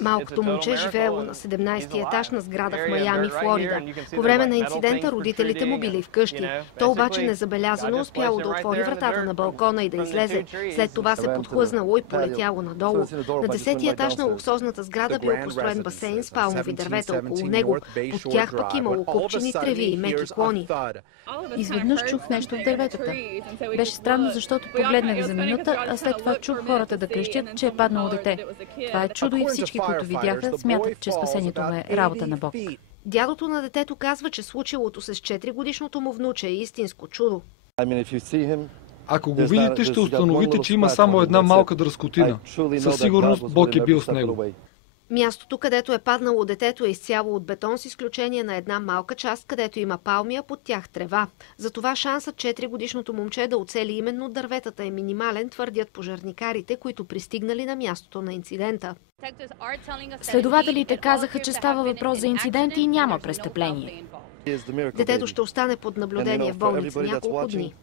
Малкото момче живеело на 17-ти етаж на сграда в Майами, Флорида. По време на инцидента родителите му били вкъщи. То обаче незабелязано успяло да отвори вратата на балкона и да излезе. След това се подхлъзнало и полетяло надолу. На 10-ти етаж на луксозната сграда бил построен басейн с палмови дървета около него. Под тях пък имало купчени треви и меки клони. Изведнъж чух нещо в дърветата. Беше странно, защото погледнах за минута, а след това чух хората да крещят, че е паднало дете. Това е чудо и всички, които видяха, смятат, че спасението му е работа на Бог. Дядото на детето казва, че случилото се с 4-годишното му внуче е истинско чудо. Ако го видите, ще установите, че има само една малка дръскотина. Със сигурност Бог е бил с него. Мястото, където е паднало детето, е изцяло от бетон, с изключение на една малка част, където има палми, а под тях трева. Затова шансът 4-годишното момче да оцели именно дърветата е минимален, твърдят пожарникарите, които пристигнали на мястото на инцидента. Следователите казаха, че става въпрос за инцидент и няма престъпление. Детето ще остане под наблюдение в болница няколко дни.